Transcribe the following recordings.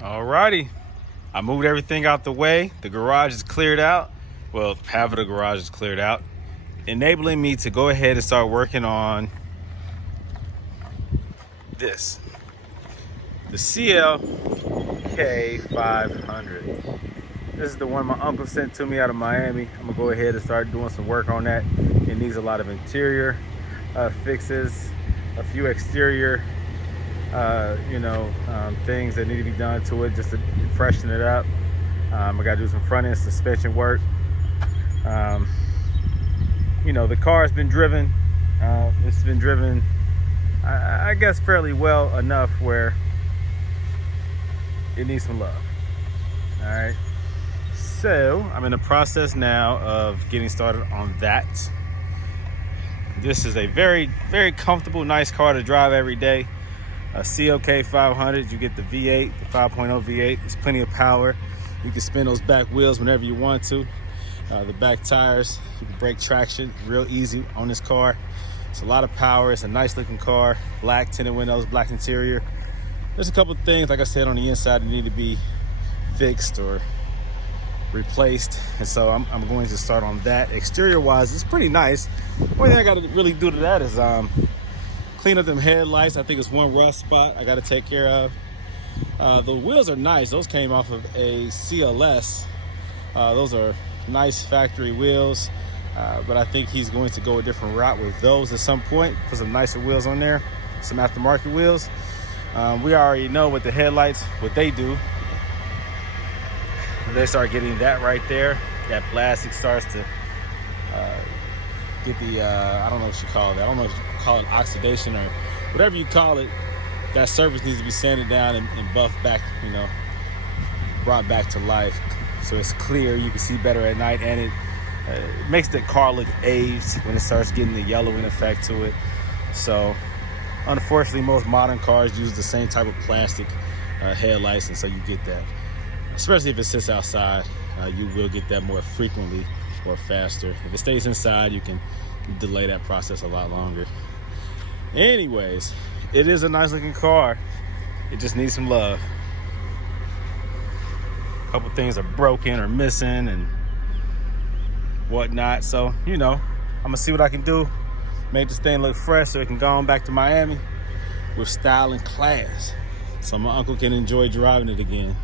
Alrighty, I moved everything out the way. The garage is cleared out. Well, half of the garage is cleared out, enabling me to go ahead and start working on this, the CLK500. This is the one my uncle sent to me out of Miami. I'm gonna go ahead and start doing some work on that. It needs a lot of interior fixes, a few exterior things that need to be done to it just to freshen it up. I gotta do some front end suspension work. The car has been driven. It's been driven, I guess, fairly well enough where it needs some love. All right. So I'm in the process now of getting started on that. This is a very, very comfortable, nice car to drive every day. A CLK500, you get the V8, the 5.0 V8. There's plenty of power. You can spin those back wheels whenever you want to. The back tires, you can brake traction real easy on this car. It's a lot of power. It's a nice looking car. Black tinted windows, black interior. There's a couple of things, like I said, on the inside that need to be fixed or replaced, and so I'm going to start on that. Exterior wise, it's pretty nice. Only thing I got to really do to that is clean up them headlights. I think it's one rust spot I got to take care of. The wheels are nice. Those came off of a CLS. Those are nice factory wheels, but I think he's going to go a different route with those at some point. Put some nicer wheels on there, some aftermarket wheels. We already know what the headlights, what they do. They start getting that right there. That plastic starts to get the, I don't know what you call it. I don't know if you call it oxidation or whatever you call it. That surface needs to be sanded down and buffed back, brought back to life. So it's clear, you can see better at night, and it makes the car look aged when it starts getting the yellowing effect to it. So unfortunately, most modern cars use the same type of plastic headlights, and so you get that. Especially if it sits outside, you will get that more frequently or faster. If it stays inside, you can delay that process a lot longer. Anyways, it is a nice looking car. It just needs some love. A couple things are broken or missing and whatnot. So, I'm gonna see what I can do. Make this thing look fresh so it can go on back to Miami with style and class, so my uncle can enjoy driving it again.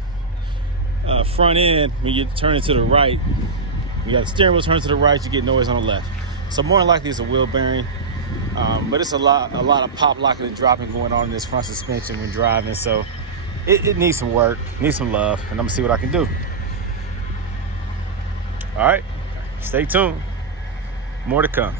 Front end, when you turn it to the right, you got the steering wheel turn to the right, you get noise on the left. So more than likely it's a wheel bearing, but it's a lot of pop locking and dropping going on in this front suspension when driving. So it needs some work, needs some love, and I'm gonna see what I can do. All right, stay tuned. More to come.